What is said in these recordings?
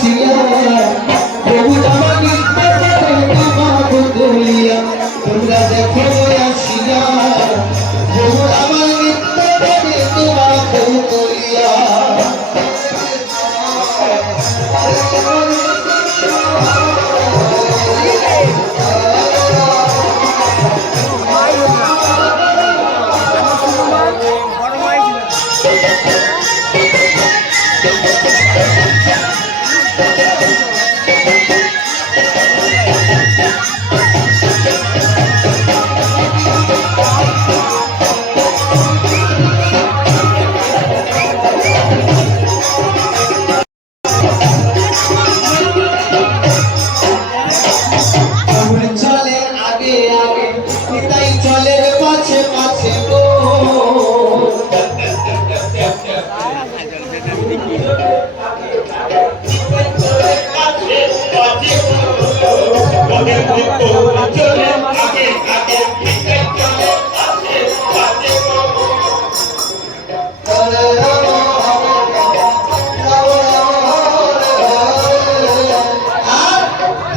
আসিয়া প্রভু আমার নিত্য করে তোমার তুলিয়া তোমরা দেখো আসিয়া প্রভু আমার নিত্য করে তোমার তুলিয়া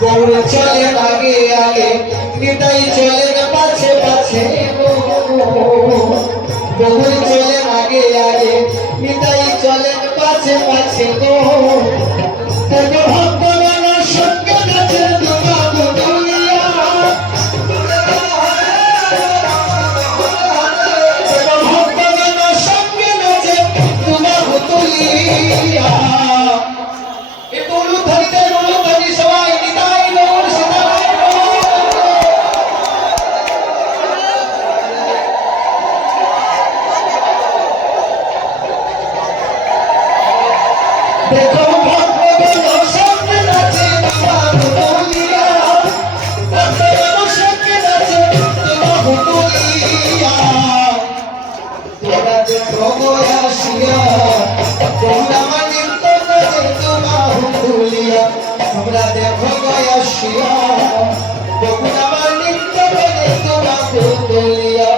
গৌর চলে আগে আগে নিতাই চলে পাছে পাছে গৌর চলে আগে আগে নিতাই চলে পাছে পাছে গো ভক্তগণ সঙ্গে নাচে তোমার তুলিয়া ভক্তগণ সঙ্গে নাচে তোমার তুলিয়া এ গরু ধরিতে গরু ধরি সবাই নিতাই গৌর সীতারাম দেখো ভক্তগণ সঙ্গে নাচে তোমার তুলিয়া ভক্তগণ সঙ্গে নাচে তোমার তুলিয়া তোরা দেখো আসিয়া গৌর আমার নিত্য করে তোমার তুলিয়া তোমরা দেখো আসিয়া গৌর আমার নিত্য করে তোমার তুলিয়া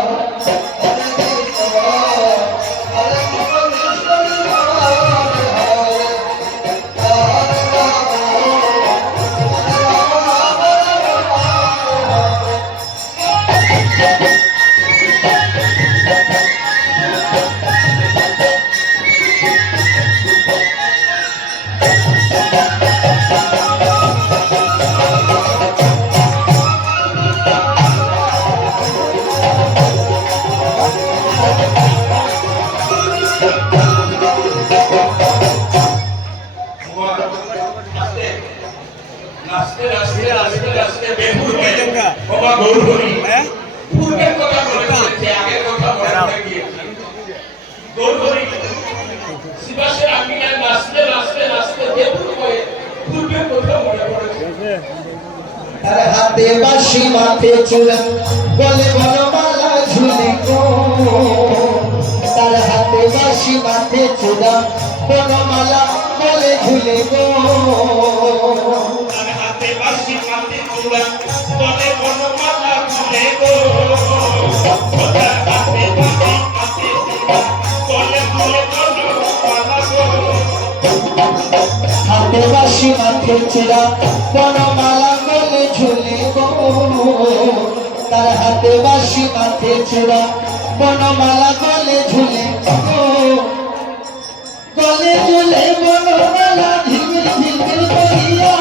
তার হাতে বাঁশি মাথে চূড়া গলে বনমালা ঝুলে গো তার হাতে বাঁশি মাথে চূড়া বনমালা গলে ঝুলে গো তার হাতে বাঁশি মাথে চূড়া গলে বনমালা ঝুলে গো তার হাতে বাঁশি মাথে চূড়া গলে ঝুলে বনমালা গো হাতে বাঁশি মাথে চূড়া বনমালা গলে ঝুলে গো তার হাতে বাঁশি মাথে চূড়া বনমালা গলে ঝুলে গো গলে ঝুলে বনমালা ঝিমির ঝিমির করিয়া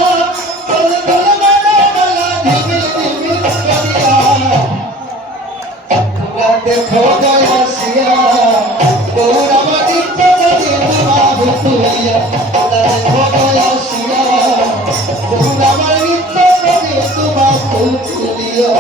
গলে ঝুলে বনমালা ঝিমির ঝিমির করিয়া তোমরা দেখো আসিয়া গৌর আমার নিত্য করে তোমার তুলিয়া তোমরা দেখো আসিয়া গৌর আমার নিত্য করে তোমার তুলিয়া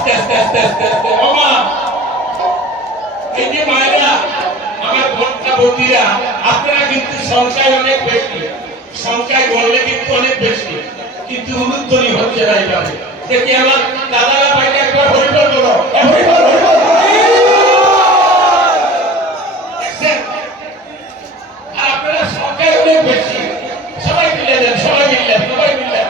আস্তে আস্তে আস্তে আস্তে আস্তে ওমা এই যে মায়েরা আমার ভোটটা বন্ধুরা আপনারা কিন্তু সংখ্যায় অনেক বেশি সংখ্যায় বললে কিন্তু অনেক বেশি কিন্তু উন্নতনি হচ্ছে না এবারে দেখি আমার দাদারা ভাইকে একবার হরিবল বলো হরিবল হরিবল আর আপনারা সংখ্যায় অনেক বেশি সবাই মিলে দেন সবাই মিলে সবাই মিলে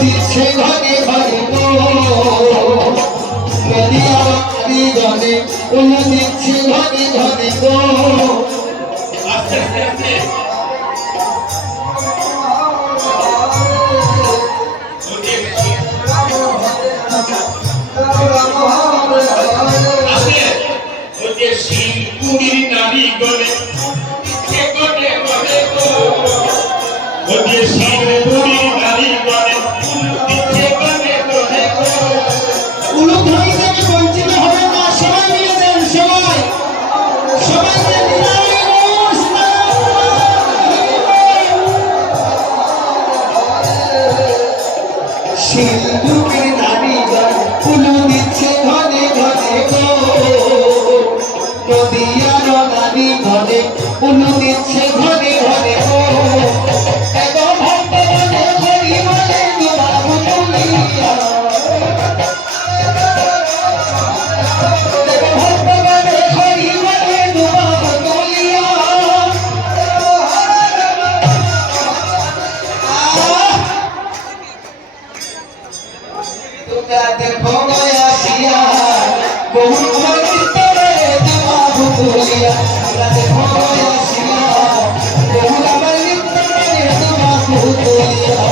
দিচ্ছে ঘরে ঘরে দিচ্ছে ঘরে ঘরে আস্তে আস্তে আস্তে ওকে শিলপুরির নারী গলে গলে গলে ওকে শিলপুরির নারী গলে দিচ্ছে গলে গলে উলু ধ্বনি থেকে বঞ্চিত হবে না সবাই মিলে দেন সবাই সবাই শিলপুরির নারী গলে উলু দিচ্ছে ঘরে ঘরে নদিয়ার নারী ঘরে উলু দিচ্ছে ঘরে ঘরে দেখো আসিয়া বহু চিত্তরে বাবু তুলিয়া দেখো আসিয়া বহু আমার চিত্তরে বাবু তুলিয়া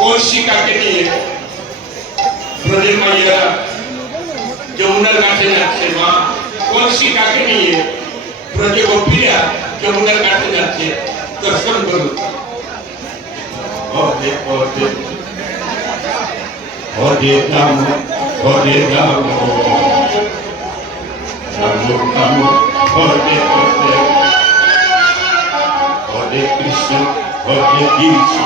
কলসিকাকে নিয়ে ব্রজের মাইয়েরা যমুনার কাছে যাচ্ছে মা কলসিকাকে নিয়ে ব্রজে গোপীরা যমুনার কাছে যাচ্ছে দর্শন করুন হরে হরে হরে রাম হরে রাম রাম রাম হরে হরে হরে কৃষ্ণ হরে কৃষ্ণ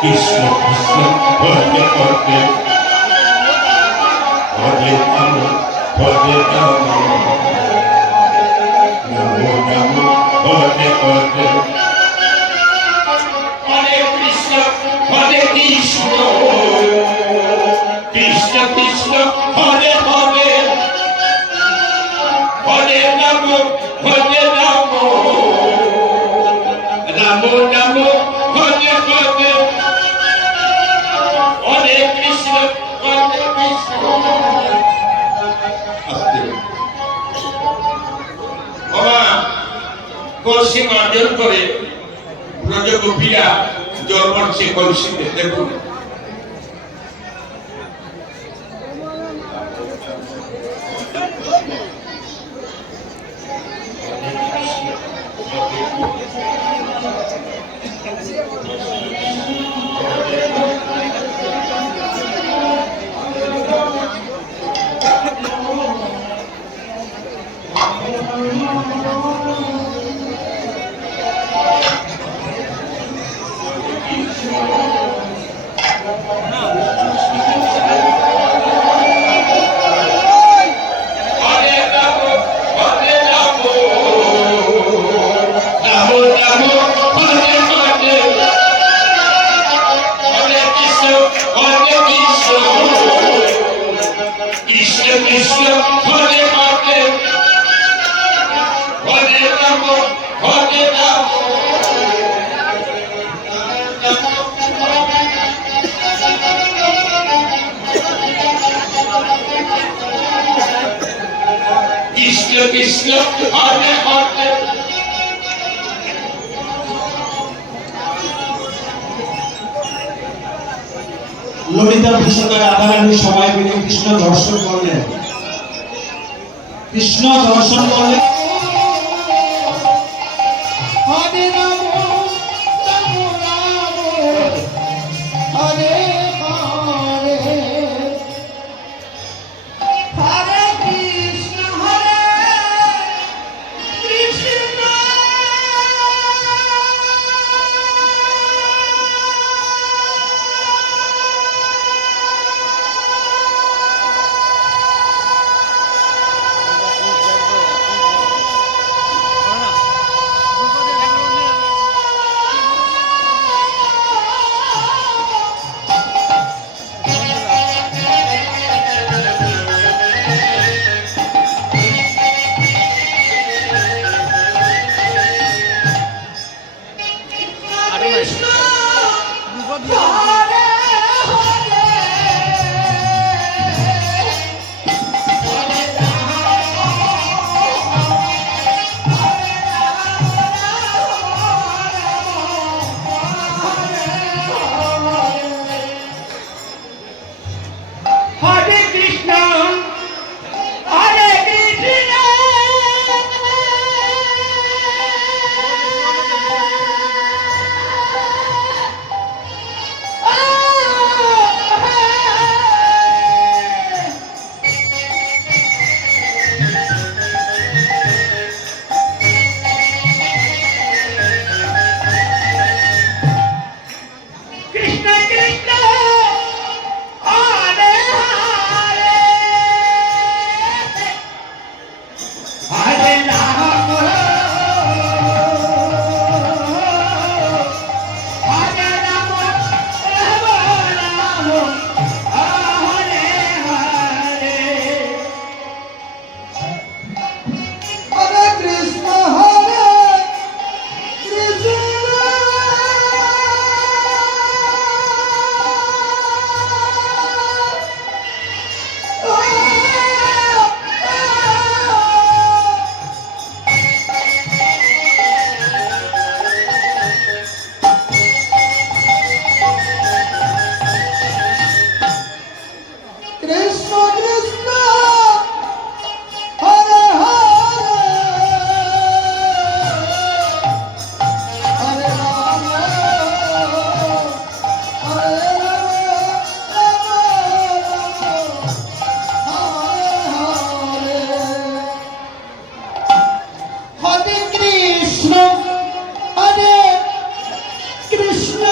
কৃষ্ণ কৃষ্ণ হরে হরে হরে রাম হরে রাম রাম রাম হরে হরে হরে কৃষ্ণ হরে হরে হরে রাম রাম রাম হরে হরে হরে কৃষ্ণ বাবা কলসি মার্জন করে ব্রজ গোপীরা জল পড়ছে কলসিতে দেখুন কৃষ্ণ হরে হরে ললিতা বিশ্বকায় আধারানি সময় পেলে কৃষ্ণ দর্শন করলেন। কৃষ্ণ দর্শন করলেন হরে রাম রাম রাম হরে হরে হরে কৃষ্ণ কৃষ্ণ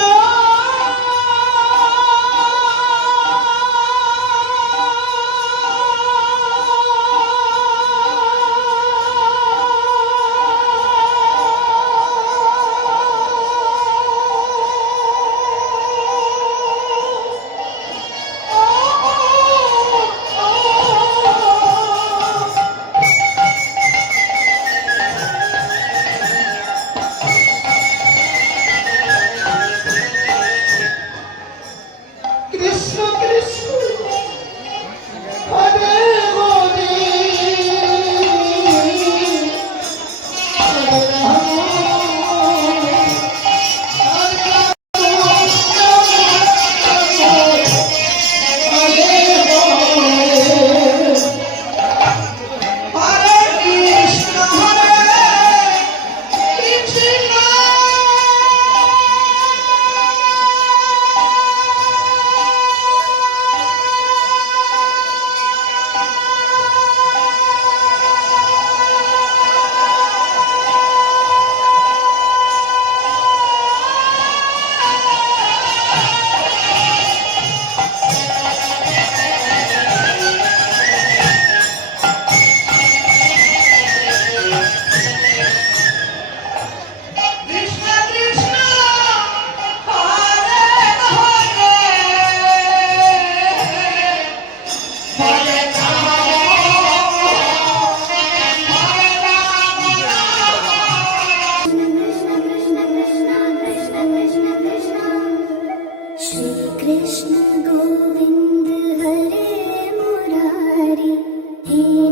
श्री कृष्ण गोविंद हरे मुरारी हे